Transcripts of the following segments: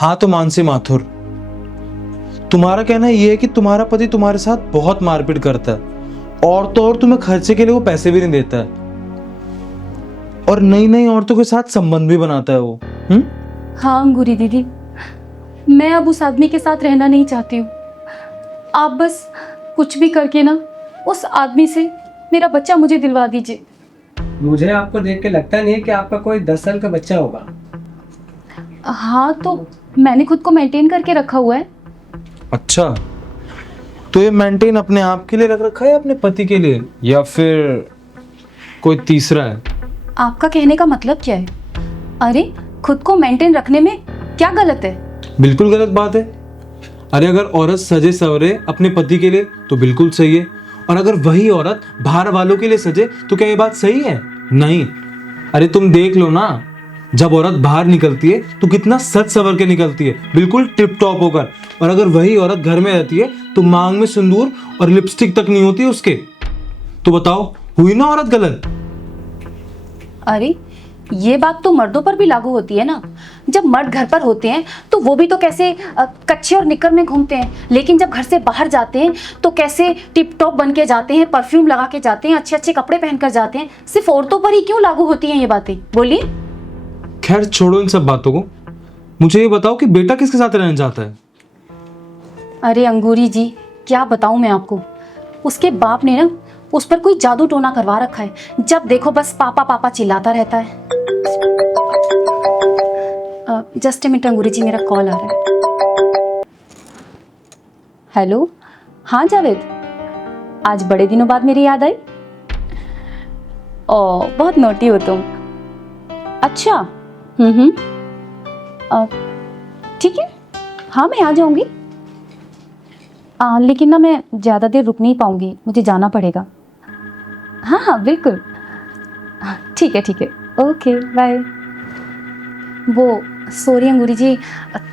हाँ तो मानसी माथुर, तुम्हारा कहना ये है कि तुम्हारा पति तुम्हारे साथ बहुत मारपीट करता है और तो और तुम्हें खर्चे के लिए वो पैसे भी नहीं देता है और नई नई औरतों के साथ संबंध भी बनाता है वो। हाँ अंगूरी दीदी, मैं अब उस आदमी के साथ रहना नहीं चाहती हूँ। आप बस कुछ भी करके ना उस आदमी से मेरा बच्चा मुझे दिलवा दीजिए। मुझे आपको देख के लगता नहीं है कि आपका कोई 10 साल का बच्चा होगा। हाँ तो मैंने खुद को मेंटेन करके रखा हुआ है। अच्छा, तो ये मेंटेन अपने आप के लिए रख रखा है या अपने पति के लिए, या फिर कोई तीसरा है? आपका कहने का मतलब क्या है? अरे खुद को मेंटेन रखने में क्या गलत है? बिल्कुल गलत बात है। अरे अगर औरत सजे सवरे अपने पति के लिए तो बिल्कुल सही है, और अगर वही औरत बाहर वालों के लिए सजे तो क्या ये बात सही है? नहीं। अरे तुम देख लो ना, जब औरत बाहर निकलती है तो कितना सज सवर के निकलती है, बिल्कुल टिप टॉप होकर, और अगर वही औरत घर में रहती है तो मांग में सिंदूर और लिपस्टिक तक नहीं होती उसके। तो बताओ, हुई ना औरत गलत? अरे ये बात तो मर्दों पर भी लागू होती है ना। जब मर्द घर पर होते हैं तो वो भी तो कैसे कच्छे और निक्कर में घूमते हैं, लेकिन जब घर से बाहर जाते हैं तो कैसे टिप टॉप बन के जाते हैं, परफ्यूम लगा के जाते हैं, अच्छे अच्छे कपड़े पहनकर जाते हैं। सिर्फ औरतों पर ही क्यों लागू होती हैं ये बातें? बोलिए। खैर छोड़ो इन सब बातों को, मुझे ये बताओ कि बेटा किसके साथ रहना चाहता है? अरे अंगूरी जी, क्या बताऊं मैं आपको। उसके बाप ने ना उस पर कोई जादू टोना करवा रखा है। जब देखो बस पापा पापा चिल्लाता रहता है। जस्ट ए मिनट अंगूरी जी, मेरा कॉल आ रहा है। हेलो, हाँ जावेद, आज बड़े दिनों बाद मेरी याद आई। ओ बहुत नोटी हो तुम। अच्छा, ठीक है, हाँ मैं आ जाऊंगी। लेकिन ना मैं ज़्यादा देर रुक नहीं पाऊंगी, मुझे जाना पड़ेगा। हाँ हाँ बिल्कुल, ठीक है, ओके बाय। वो सॉरी अंगूरी जी,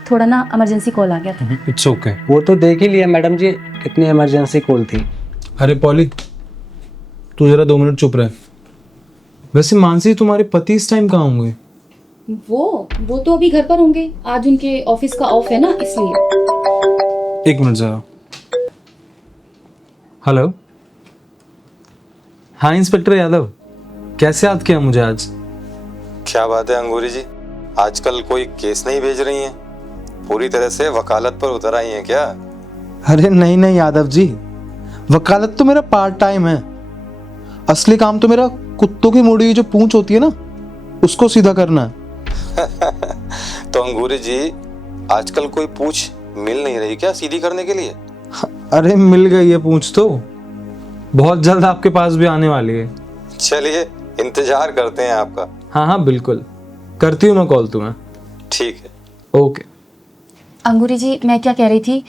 थोड़ा ना इमरजेंसी कॉल आ गया था। It's okay. वो तो देख ही लिया मैडम जी, कितनी इमरजेंसी कॉल थी। अरे पॉली, तू जरा 2 मिनट चुप रहे। वैसे मानसी, तुम्हारे पति इस टाइम कहाँ होंगे? वो तो अभी घर पर होंगे, आज उनके ऑफिस का ऑफ है ना, इसलिए। 1 मिनट जरा। हेलो, हाँ इंस्पेक्टर यादव, कैसे याद किया मुझे आज? क्या बात है अंगूरी जी, आजकल कोई केस नहीं भेज रही हैं? पूरी तरह से वकालत पर उतर आई हैं क्या? अरे नहीं यादव जी, वकालत तो मेरा पार्ट टाइम है। असली काम तो मेरा कुत्तों की मुड़ी जो पूंछ होती है ना, उसको सीधा करना है। तो अंगूरी जी, आजकल कोई पूंछ मिल नहीं रही क्या सीधी करने के लिए? अरे मिल गई है पूंछ तो, बहुत जल्द आपके पास भी आने वाली है। चलिए, इंतजार करते हैं आपका। हाँ बिल्कुल, करती हूँ मैं कॉल तुम्हें। ठीक है। ओके। अंगूरी जी, मैं क्या कह रही थी,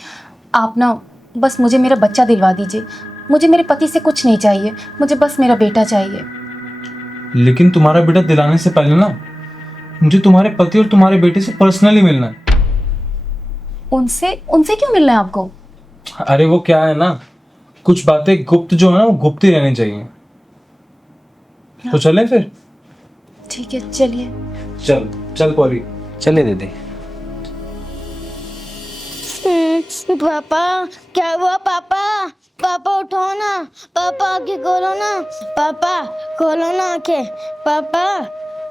आप ना बस मुझे मेरा बच्चा दिलवा दीजिए। मुझे मेरे पति से कुछ नहीं चाहिए, मुझे बस मेरा बेटा चाहिए। लेकिन तुम्हारा बेटा दिलाने से पहले ना मुझे तुम्हारे पति और तुम्हारे बेटे से पर्सनली मिलना है। उनसे क्यों मिलना है आपको? अरे वो क्या है ना, कुछ बातें गुप्त जो है ना, वो गुप्त ही रहनी चाहिए। तो चलें फिर? ठीक है चलिए। चल पॉली। चलिए दीदी। पापा क्या हुआ? पापा पापा उठो ना, पापा आंखें खोलो ना, पापा खोलो ना आंखें, पापा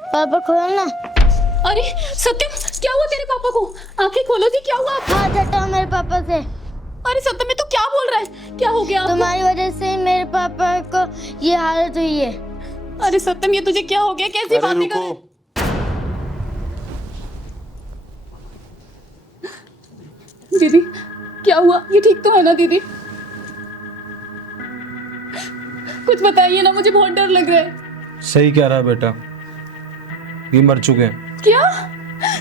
पापा खोलो ना। अरे सत्यम, क्या हुआ तेरे पापा को? आंखें खोलो जी, क्या हुआ? हाथ हटाओ मेरे पापा से। अरे सत्यम, ये तू क्या बोल रहा है? क्या हो गया? तुम्हारी वजह से ही मेरे पापा को ये हालत हुई है। अरे सत्यम, ये तुझे क्या हो गया? कैसी बातें कर रहा है? दीदी क्या हुआ? ये ठीक तो है ना दीदी? कुछ बताइए ना, मुझे बहुत डर लग रहा है। सही कह रहा है बेटा, ये मर चुके हैं। क्या?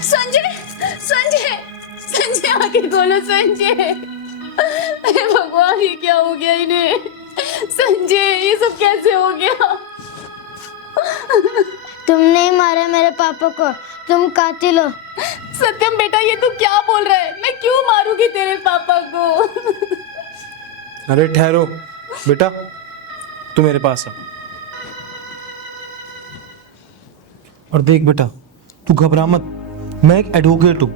संजय संजय संजय, आंखें खोलो संजय। अरे भगवान, ये क्या हो गया इन्हें? संजय, ये सब कैसे हो गया? तुमने ही मारा मेरे पापा को, तुम कातिल हो। सत्यम बेटा, ये तू क्या बोल रहा है? मैं क्यों मारूंगी तेरे पापा को? अरे ठहरो बेटा, तू मेरे पास आ। और देख बेटा, तू घबरा मत, मैं एक एडवोकेट हूँ।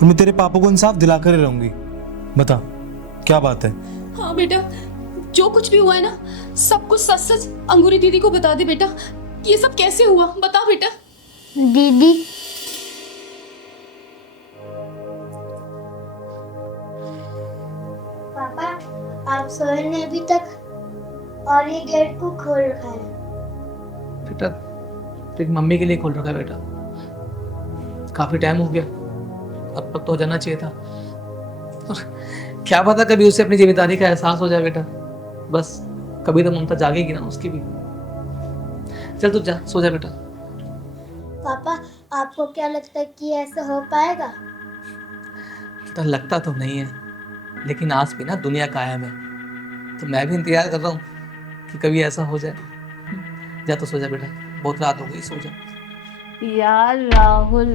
और मैं तेरे पापा को इंसाफ दिला कर ही रहूंगी। बता क्या बात है? हाँ बेटा, जो कुछ भी हुआ है ना, सब कुछ सच सच अंगूरी दीदी को बता दे बेटा। ये सब कैसे हुआ, बता बेटा। दीदी पापा आप सोए नहीं अभी तक और ये गेट को खोल रखा है। बेटा तेरी मम्मी के लिए खोल रखा है बेटा, काफी टाइम हो गया, अब तक तो हो जाना चाहिए था। और क्या पता कभी उसे अपनी जिम्मेदारी का एहसास हो जाए बेटा। बस कभी तो ममता जागेगी ना उसकी भी। चल तू जा, सो जा बेटा। पापा आपको क्या लगता है कि ऐसा हो पाएगा? बेटा लगता तो नहीं है, लेकिन आज भी ना दुनिया कायम है, तो मैं भी इंतजार कर रहा हूँ कि कभी ऐसा हो जाए। जा तो सो जा बेटा, बहुत रात हो गई, सो जा। यार राहुल,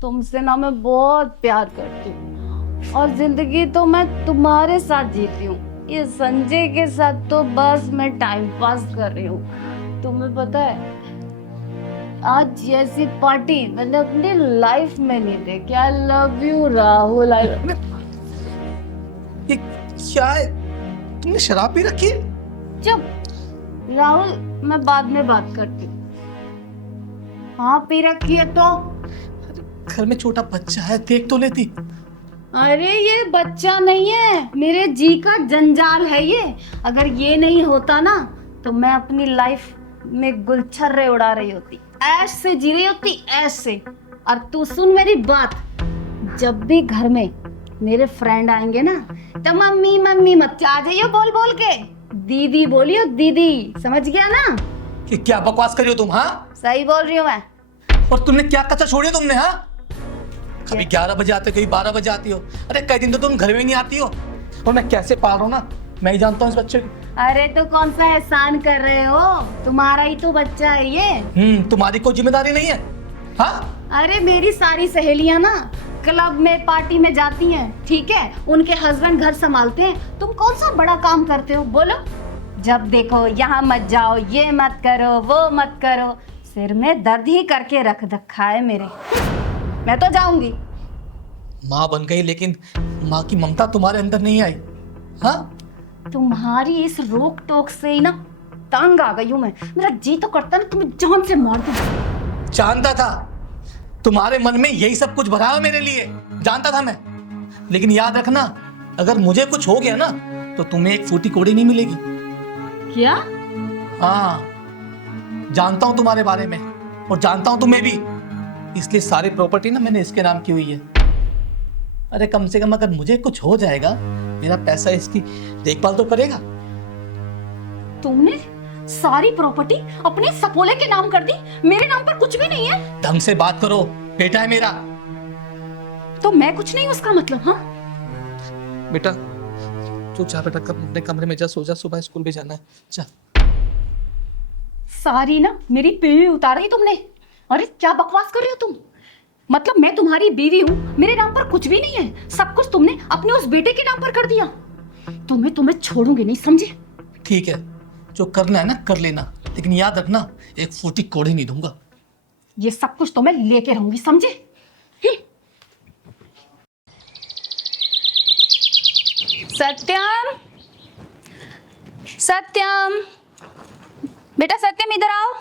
तुमसे ना मैं बहुत प्यार करती हूँ और जिंदगी तो मैं तुम्हारे साथ जीती हूँ। ये संजय के साथ तो बस मैं टाइम पास कर रही हूँ। तुम्हें पता है आज जैसी पार्टी मैंने अपनी लाइफ में नहीं देखी। I love you Rahul. ये क्या है, तुमने शराब पी रखी है? जब राहुल मैं बाद में बात करती हूँ। हाँ पी रखी है तो। घर में छोटा बच्चा है, देख तो लेती। अरे ये बच्चा नहीं है, मेरे जी का जंजाल है ये। अगर ये नहीं होता ना तो मैं अपनी लाइफ में गुलछर्रे उड़ा रही होती, ऐश से जी रही होती, ऐश से। और तू सुन मेरी बात, जब भी घर में मेरे फ्रेंड आएंगे ना तो मम्मी मम्मी मत आ जाइयो बोल बोल के, दीदी बोलियो दीदी, समझ गया ना? कि क्या बकवास कर रही हो तुम? हाँ सही बोल रही हूँ मैं। और तुमने क्या कच्चा छोड़ी तुमने? हाँ कभी 11 बजे आते हो, कभी 12 बजे आती हो। अरे कई दिन तो तुम घर में नहीं आती हो। और मैं कैसे पाल रहा हूँ ना, मैं ही जानता हूँ इस बच्चे को। अरे तो कौन सा एहसान कर रहे हो, तुम्हारा ही तो बच्चा है ये। तुम्हारी कोई जिम्मेदारी नहीं है? हाँ अरे मेरी सारी सहेलियां ना क्लब में पार्टी में जाती हैं, ठीक है, उनके हस्बैंड घर संभालते हैं। तुम कौन सा बड़ा काम करते हो बोलो? जब देखो यहाँ मत जाओ, ये मत करो, वो मत करो, सिर में दर्द ही करके रख रखा है मेरे। मैं तो जाऊंगी। माँ बन गई लेकिन माँ की ममता तुम्हारे अंदर नहीं आई। हाँ तुम्हारी इस रोक टोक से ही ना तंग आ गई हूँ मैं। मेरा जी तो करता है ना तुम्हें जान से मार दूं। जानता था तुम्हारे मन में यही सब कुछ भरा है मेरे लिए, जानता था मैं। लेकिन याद रखना, अगर मुझे कुछ हो गया ना तो तुम्हें एक फूटी कोड़ी नहीं मिलेगी। क्या? हाँ जानता हूं तुम्हारे बारे में और जानता हूं तुम्हें भी, इसलिए सारी प्रॉपर्टी ना मैंने इसके नाम की हुई है। अरे कम से कम अगर मुझे कुछ हो जाएगा, मेरा पैसा इसकी देखभाल तो करेगा। तुमने सारी प्रॉपर्टी अपने सपोले के नाम कर दी, मेरे नाम पर कुछ भी नहीं है। ढंग से बात करो, बेटा है मेरा। तो मैं कुछ नहीं उसका मतलब? हाँ बेटा तू जा बेटा, अपने कमरे में जा, सो जा, सुबह स्कूल भी जाना है, जा। सारी ना मेरी बीवी उतार दी तुमने। अरे क्या बकवास कर रही हो तुम? मतलब मैं तुम्हारी बीवी हूँ, मेरे नाम पर कुछ भी नहीं है, सब कुछ तुमने अपने उस बेटे के नाम पर कर दिया। तुम्हें छोड़ूंगी नहीं, समझे? ठीक है, जो करना है ना कर लेना, लेकिन याद रखना एक फूटी कोड़ी नहीं दूंगा। ये सब कुछ तो मैं लेके रहूंगी, समझे? सत्यम, सत्यम, बेटा सत्यम इधर आओ।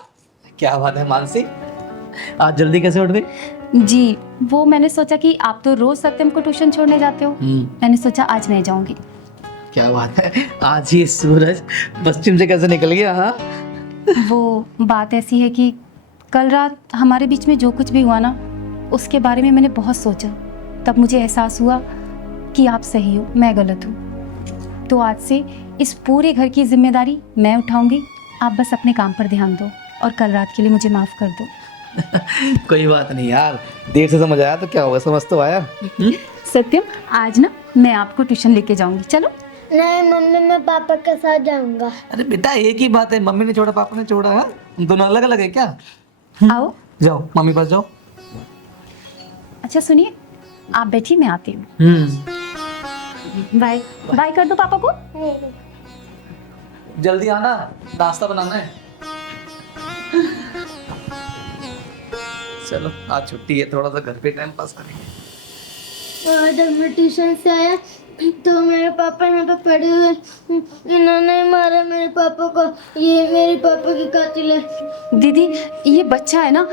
क्या बात है मानसी, आज जल्दी कैसे उठ गई? जी वो मैंने सोचा कि आप तो रोज सत्यम को ट्यूशन छोड़ने जाते हो, मैंने सोचा आज मैं जाऊंगी। क्या बात है, आज ही सूरज पश्चिम से कैसे निकल गया? हाँ वो बात ऐसी है कि कल रात हमारे बीच में जो कुछ भी हुआ ना, उसके बारे में मैंने बहुत सोचा। तब मुझे एहसास हुआ कि आप सही हो, मैं गलत हूँ। तो आज से इस पूरे घर की जिम्मेदारी मैं उठाऊंगी। आप बस अपने काम पर ध्यान दो और कल रात के लिए मुझे माफ़ कर दो। कोई बात नहीं यार, देर से समझ आया तो क्या होगा, समझ तो आया। सत्यम आज ना मैं आपको ट्यूशन लेके जाऊंगी, चलो। नहीं मम्मी, मैं पापा के साथ जाऊंगा। अरे बेटा एक ही बात है, मम्मी ने छोड़ा पापा ने छोड़ा, है दोनों अलग अलग है क्या? आओ जाओ मम्मी पास जाओ। अच्छा सुनिए, आप बैठिए, मैं आती हूँ। बाय बाय कर दो पापा को। जल्दी आना, नाश्ता बनाना है। चलो आज छुट्टी है, थोड़ा सा घर पे टाइम पास करेंगे। और जब मैं ट्यूशन से आया तो मेरे पापा यहाँ पे पड़े हुए, इन्होंने मारा मेरे पापा को, ये मेरे पापा की कातिल है। दीदी ये बच्चा है ना,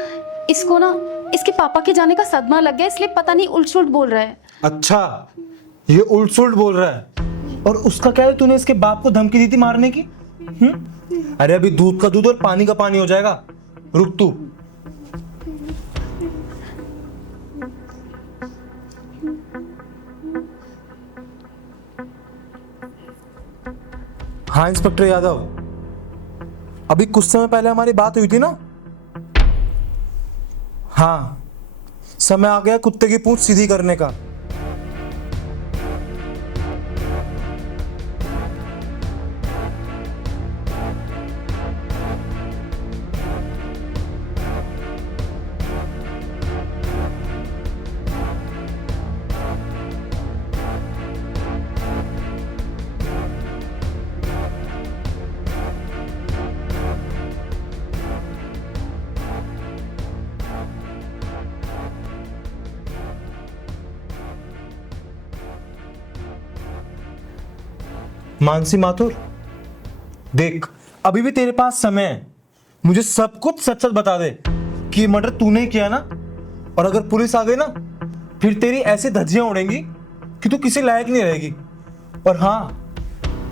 इसको ना इसके पापा के जाने का सदमा लग गया, इसलिए पता नहीं उल्ट सुल्ट बोल रहा है। अच्छा, ये उल्ट सुल्ट बोल रहा है। और उसका क्या है, तूने इसके बाप को धमकी दी थी मारने की? अरे अभी दूध का दूध और पानी का पानी हो जाएगा, रुक तू। हाँ इंस्पेक्टर यादव, अभी कुछ समय पहले हमारी बात हुई थी ना? हाँ, समय आ गया कुत्ते की पूंछ सीधी करने का। मानसी माथुर, देख अभी भी तेरे पास समय है, मुझे सब कुछ सच सच बता दे कि ये मर्डर तूने किया ना। और अगर पुलिस आ गई ना, फिर तेरी ऐसी धज्जियां उड़ेंगी कि तू किसी लायक नहीं रहेगी। और हाँ,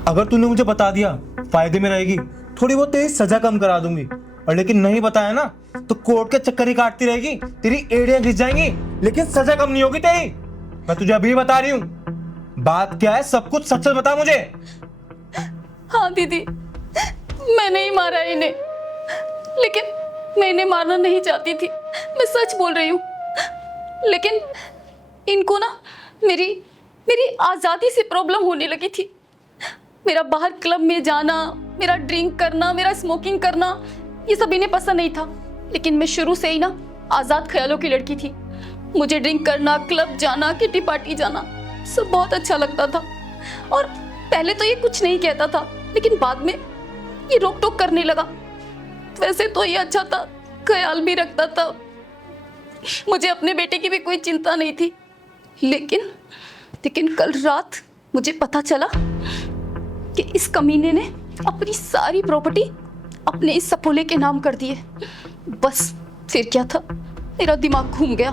अगर तूने मुझे बता दिया फायदे में रहेगी, थोड़ी बहुत तेरी सजा कम करा दूंगी। और लेकिन नहीं बताया ना तो कोर्ट के चक्कर ही काटती रहेगी, तेरी एड़ियां घिस जाएंगी, लेकिन सजा कम नहीं होगी तेरी। मैं तुझे अभी बता रही हूँ, बात क्या है सब कुछ सच सच बता मुझे। हाँ दीदी, मैंने ही मारा इन्हें, लेकिन मैं इन्हें मारना नहीं चाहती थी, मैं सच बोल रही हूँ। लेकिन इनको ना मेरी आज़ादी से प्रॉब्लम होने लगी थी। मेरा बाहर क्लब में जाना, मेरा ड्रिंक करना, मेरा स्मोकिंग करना, ये सब इन्हें पसंद नहीं था। लेकिन मैं शुरू से ही ना आज़ाद ख्यालों की लड़की थी। मुझे ड्रिंक करना, क्लब जाना, किटी पार्टी जाना सब बहुत अच्छा लगता था। और पहले तो ये कुछ नहीं कहता था, लेकिन बाद में ये रोक टोक करने लगा। वैसे तो ये अच्छा था, ख्याल भी रखता था, मुझे अपने बेटे की भी कोई चिंता नहीं थी। लेकिन कल रात मुझे पता चला कि इस कमीने ने अपनी सारी प्रॉपर्टी अपने इस सपोले के नाम कर दिए। बस फिर क्या था, मेरा दिमाग घूम गया।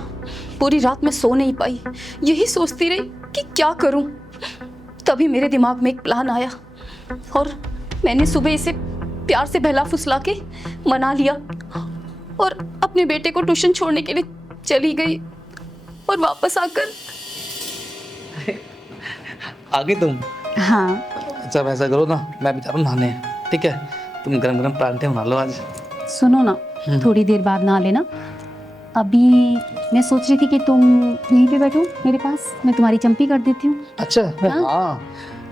पूरी रात मैं सो नहीं पाई, यही सोचती रही कि क्या करूं। तभी मेरे दिमाग में एक प्लान आया और मैंने सुबह इसे प्यार से बहला फुसला के मना लिया और अपने बेटे को ट्यूशन छोड़ने के लिए चली गई। और वापस आकर आगे तुम। हाँ अच्छा वैसा करो ना, मैं भी जा रहा हूँ नहाने, ठीक है? तुम गरम गरम परांठे बना लो आज। सुनो ना, थोड़ी देर बाद नहा लेना। अभी मैं सोच रही थी कि तुम यहीं पे बैठो मेरे पास, मैं तुम्हारी चंपी कर देती हूँ। अच्छा हाँ,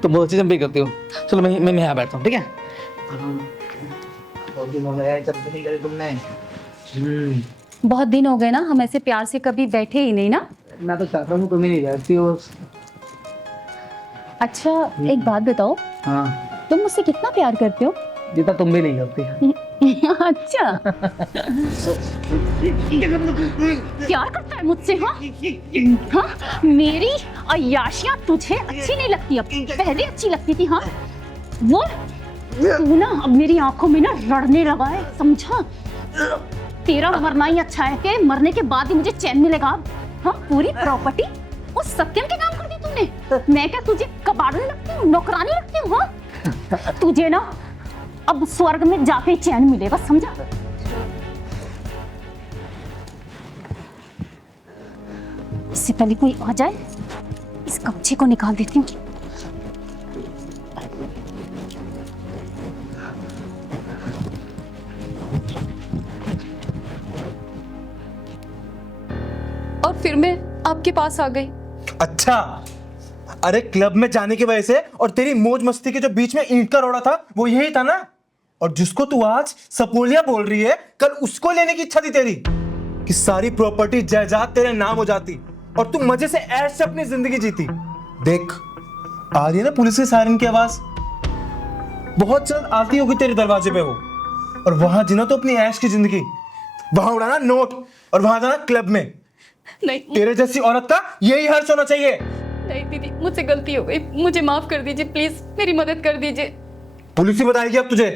तुम बहुत अच्छी चंपी करती हो। चलो मैं यहाँ बैठता हूँ, ठीक है? बहुत दिन हो गए चंपी नहीं करी तुमने। बहुत दिन हो गए ना, हम ऐसे प्यार से कभी बैठे ही नहीं ना। मैं तो चाहता हूँ तुम ही नहीं बैठती हो। अच्छा एक बात बताओ, हाँ, तुम मुझसे कितना प्यार करते हो? जितना तुम भी नहीं करती। अच्छा प्यार करता है मुझसे? हाँ हाँ, मेरी अय्याशियाँ तुझे अच्छी नहीं लगती, अब पहले अच्छी लगती थी। हाँ वो तू ना अब मेरी आंखों में ना रड़ने लगा है, समझा? तेरा मरना ही अच्छा है कि मरने के बाद ही मुझे चैन मिलेगा। हाँ, पूरी प्रॉपर्टी उस सत्यम के नाम कर दी तुमने। मैं क्या तुझे कबाड़ने लगती हूँ, नौकरानी लगती हूँ? हाँ तुझे ना अब स्वर्ग में जाके चैन मिलेगा, समझा? इससे पहले कोई आ जाए, इस कपचे को निकाल देती हूँ। और फिर मैं आपके पास आ गई। अच्छा, अरे क्लब में जाने की वजह से और तेरी मौज मस्ती के जो बीच में ईंट का रोड़ा था वो यही था ना। और जिसको तू आज सपोलिया बोल रही है, कल उसको लेने की इच्छा थी तेरी कि सारी प्रॉपर्टी जायदाद तेरे नाम हो जाती और तू मजे से ऐश से अपनी जिंदगी जीती। देख आ रही है ना पुलिस की सायरन की आवाज, बहुत जल्द आती होगी तेरे दरवाजे पे वो। और वहां जीना तो अपनी ऐश की जिंदगी, वहां उड़ाना नोट और वहां जाना क्लब में। नहीं तेरे जैसी औरत का यही हर्ष होना चाहिए। नहीं दीदी, मुझसे गलती हो गई, मुझे माफ कर दीजिए प्लीज, मेरी मदद कर दीजिए। पुलिस ही बताएगी अब तुझे।